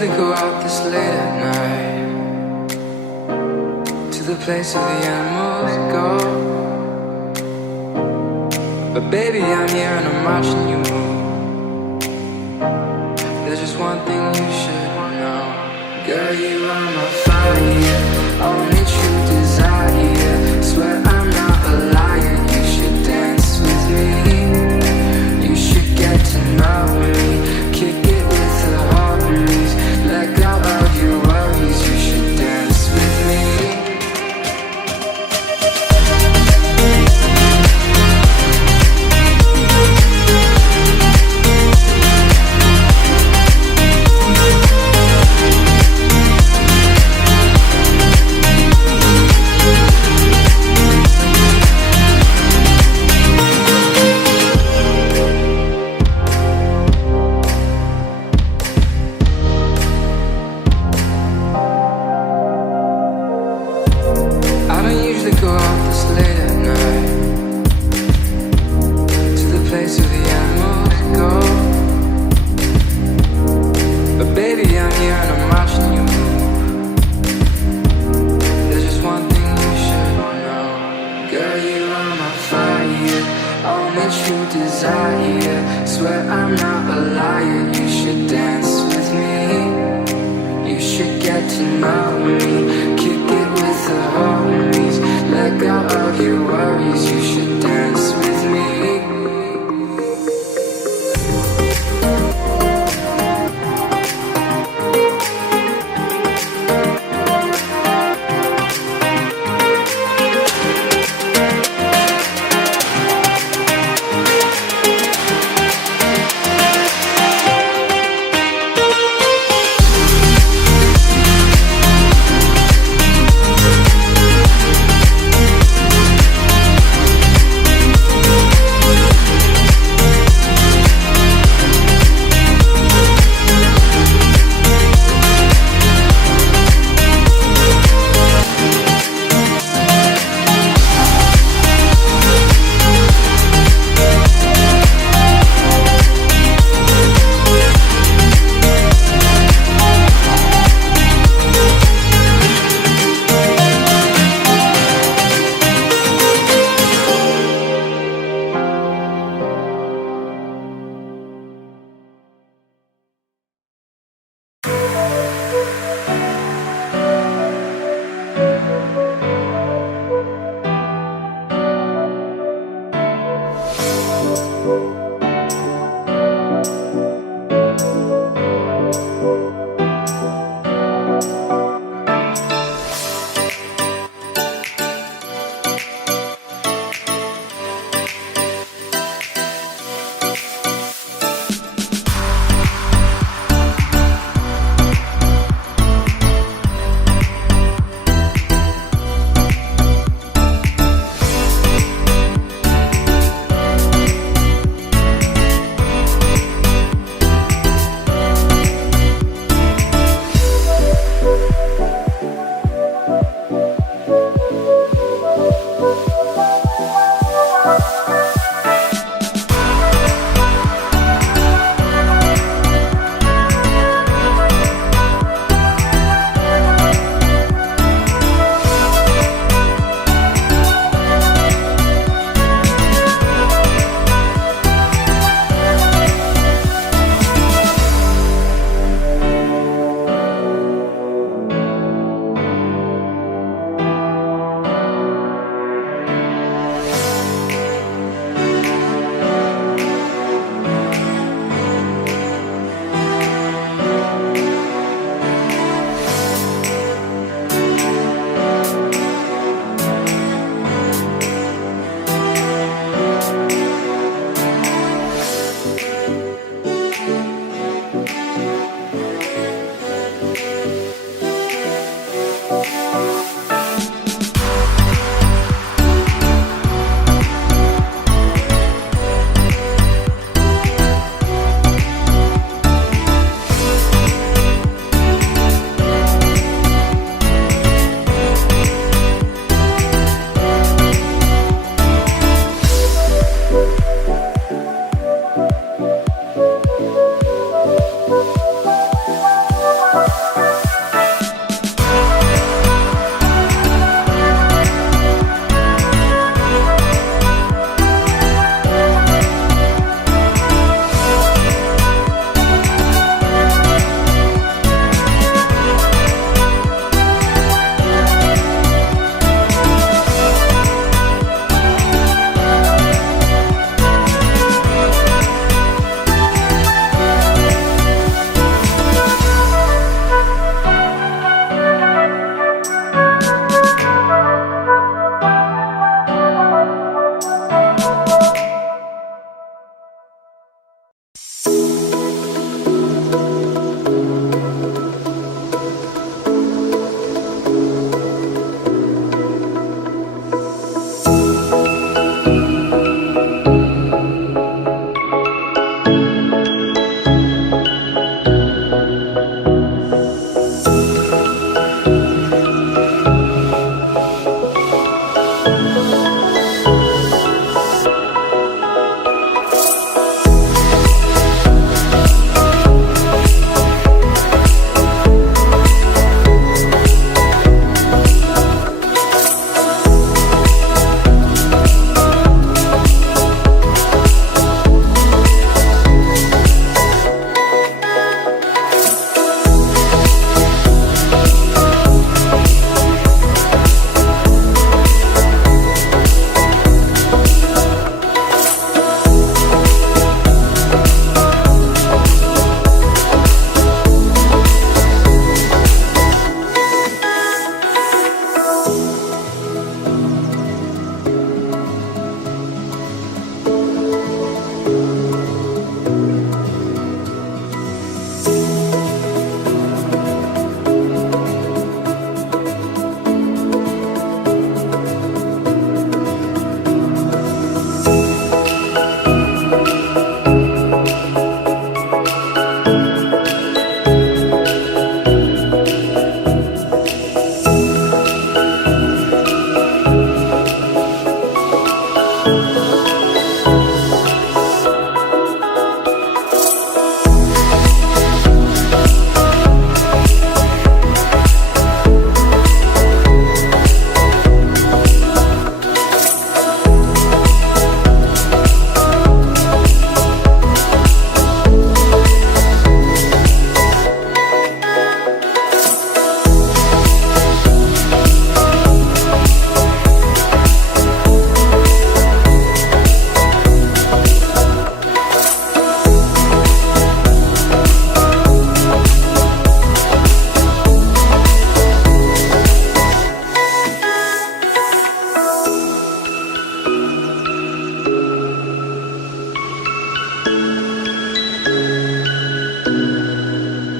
usually go out this late at night, to the place where the animals go. But baby, I'm here and I'm watching you move. There's just one thing you should know. Girl, you are my fire, only true desire. Swear I'm not a liar, you should dance with me. You should get to know me, kick it with the homies. Let go of your worries, you should dance with me. I don't usually go out this late at night, to the place where the animals go. But baby, I'm here and I'm watching you move. There's just one thing you should know. Girl, you are my fire, only true desire. Swear I'm not a liar, you should dance with me. You should get to know me, kick it with the homies. Let go of your worries, you should dance with me.